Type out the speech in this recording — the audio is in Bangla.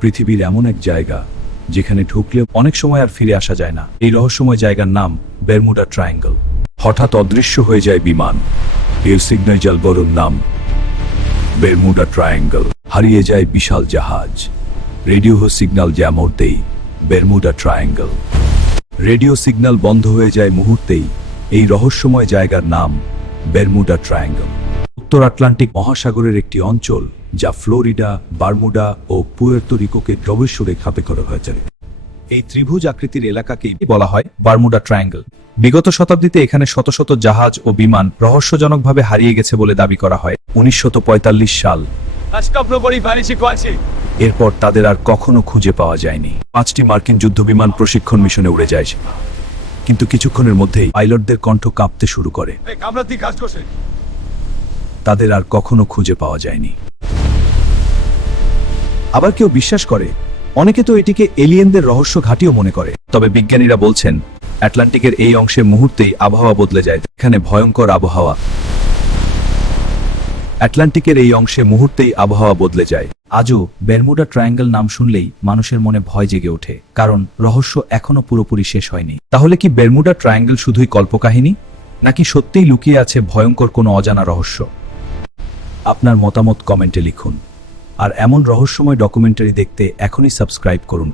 পৃথিবীর এমন এক জায়গা যেখানে ঢুকলে অনেক সময় আর ফিরে আসা যায় না। এই রহস্যময় জায়গার নাম বেরমুডা ট্রায়াঙ্গল। হঠাৎ অদৃশ্য হয়ে যায় বিমান, এর সিগন্যাল বড় নাম বেরমুডা ট্রায়াঙ্গল। হারিয়ে যায় বিশাল জাহাজ, রেডিও সিগন্যাল যা মুহূর্তেই বেরমুডা ট্রায়াঙ্গল। রেডিও সিগন্যাল বন্ধ হয়ে যায় মুহূর্তেই। এই রহস্যময় জায়গার নাম বেরমুডা ট্রায়াঙ্গল। উত্তর আটলান্টিক মহাসাগরের একটি অঞ্চল যা ফ্লোরিডা, বারমুডা ও পুয়ের্তো রিকোকে প্রবেশরেখা করা হয়েছে। এই ত্রিভুজ আকৃতির এলাকাকেই বলা হয় বারমুডা ট্রায়াঙ্গল। বিগত শতাব্দীতে এখানে শত শত জাহাজ ও বিমান রহস্যজনকভাবে হারিয়ে গেছে বলে দাবি করা হয়। 1945 সাল এরপর তাদের আর কখনো খুঁজে পাওয়া যায়নি। 5টি মার্কিন যুদ্ধবিমান প্রশিক্ষণ মিশনে উড়ে যায়, কিন্তু কিছুক্ষণের মধ্যেই পাইলটদের কণ্ঠ কাঁপতে শুরু করে। তাদের আর কখনো খুঁজে পাওয়া যায়নি। আবার কেউ বিশ্বাস করে, অনেকে তো এটিকে এলিয়েনদের রহস্য ঘাঁটিও মনে করে। তবে বিজ্ঞানীরা বলছেন আটলান্টিকের এই অংশে মুহূর্তেই আবহাওয়া বদলে যায়। এখানে ভয়ঙ্কর আবহাওয়া। আটলান্টিকের এই অংশে মুহূর্তেই আবহাওয়া বদলে যায়। আজও বেরমুডা ট্রায়াঙ্গল নাম শুনলেই মানুষের মনে ভয় জেগে ওঠে, কারণ রহস্য এখনো পুরোপুরি শেষ হয়নি। তাহলে কি বেরমুডা ট্রায়াঙ্গল শুধুই কল্পকাহিনী, নাকি সত্যিই লুকিয়ে আছে ভয়ঙ্কর কোনো অজানা রহস্য? আপনার মতামত কমেন্টে লিখুন। আর এমন রহস্যময় ডকুমেন্টারি দেখতে এখনই সাবস্ক্রাইব করুন।